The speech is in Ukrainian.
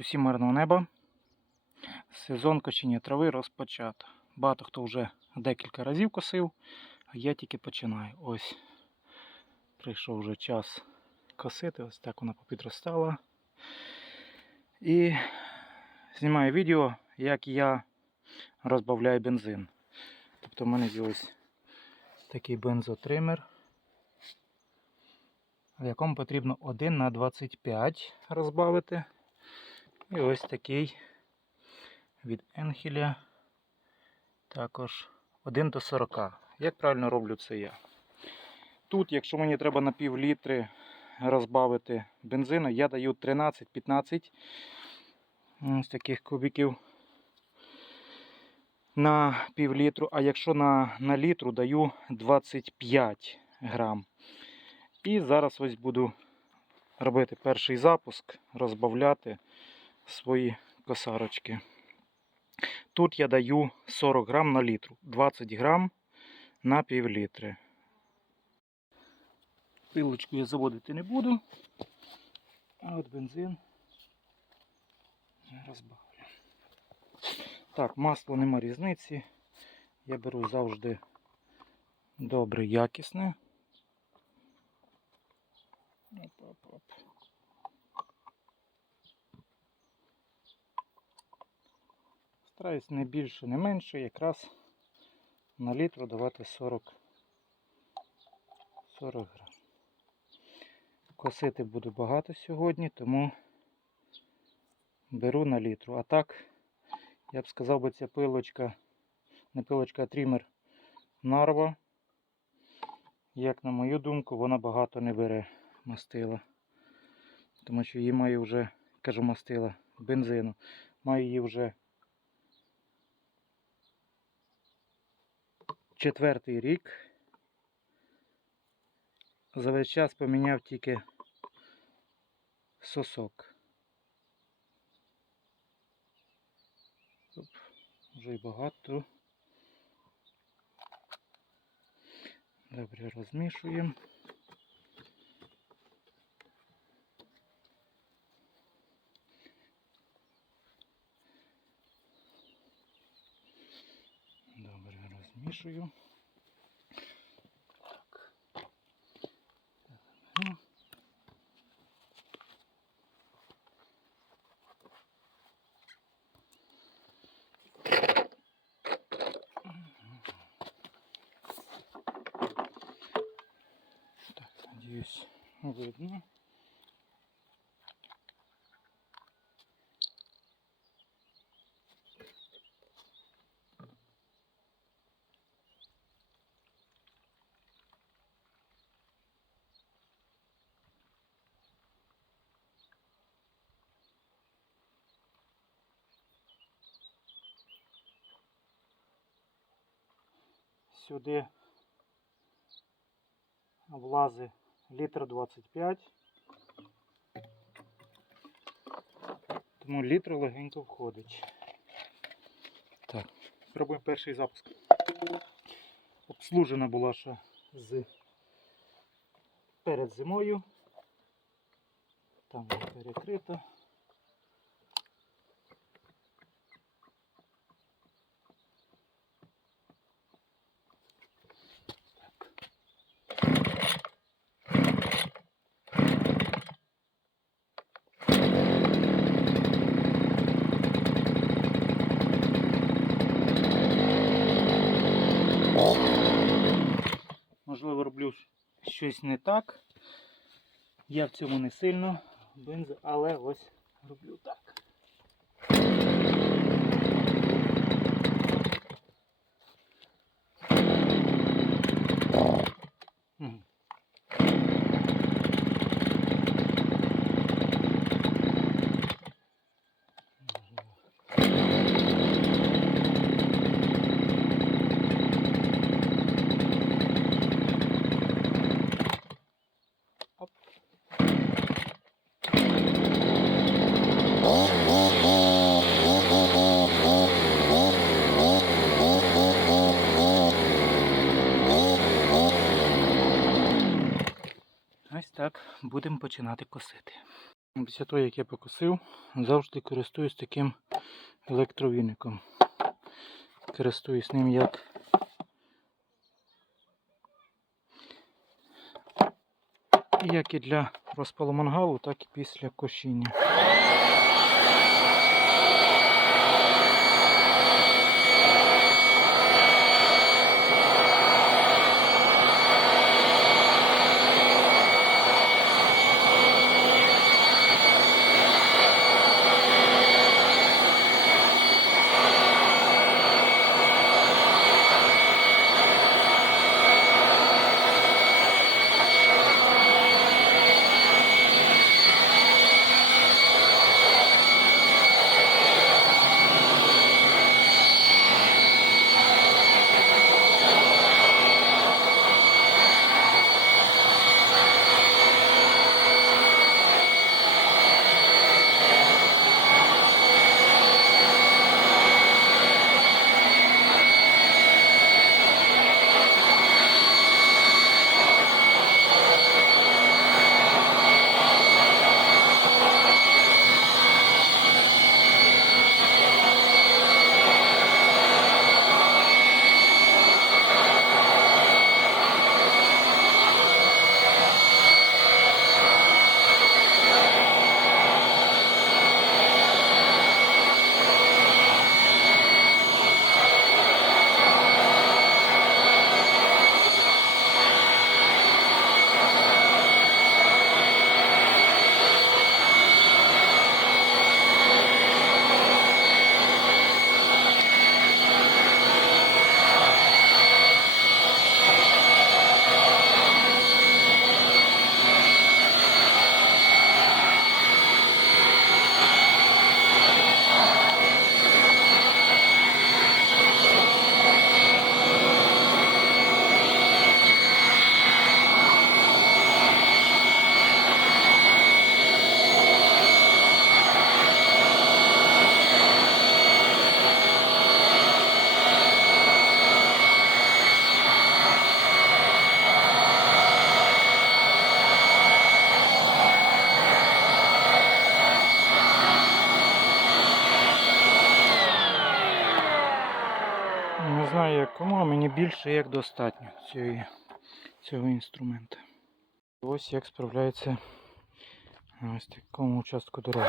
Усім мирного неба. Сезон кочення трави розпочато. Багато хто вже декілька разів косив, а я тільки починаю. Ось прийшов вже час косити, ось так вона попідростала. І знімаю відео, як я розбавляю бензин. Тобто в мене з'явився такий бензотример, в якому потрібно 1 на 25 розбавити. І ось такий від Енхеля також 1 до 40. Як правильно роблю це я? Тут, якщо мені треба на пів літри розбавити бензину, я даю 13-15 ось таких кубиків на пів літру, а якщо на, на літру даю 25 грам. І зараз ось буду робити перший запуск, розбавляти свої косарочки. Тут я даю 40 грам на літру, 20 грам на пів літри. Пилочку я заводити не буду, а от бензин розбавлю. Так, масло нема різниці. Я беру завжди добре якісне. Оп-оп-оп. Стараюсь не більше, не менше, якраз на літру давати 40 40 грам. Косити буду багато сьогодні, тому беру на літру. А так, я б сказав би, ця пилочка, не пилочка, а трімер нарва. Як на мою думку, вона багато не бере мастила. Тому що її має вже, кажу мастила, бензину. Маю її вже четвертий рік. За весь час поміняв тільки сосок. Оп, вже й багато. Добре, розмішуємо. Розмішую. Так. Так, надеюсь, видно. Сюди влази літр 25. Тому літр легенько входить. Так, пробуємо перший запуск. Обслужена була ще з перед зимою. Там перекрита. Можливо, роблю щось не так. Я в цьому не сильно бензо, але ось роблю так. Мгм. Оп. Ось так будемо починати косити. Після того, як я покосив, завжди користуюсь таким електровіником. Користуюсь ним як як і для розпалу мангалу, так і після кошіння. Не знаю як кому, а мені більше як достатньо цієї, цього інструмента. Ось як справляється на ось такому участку дороги.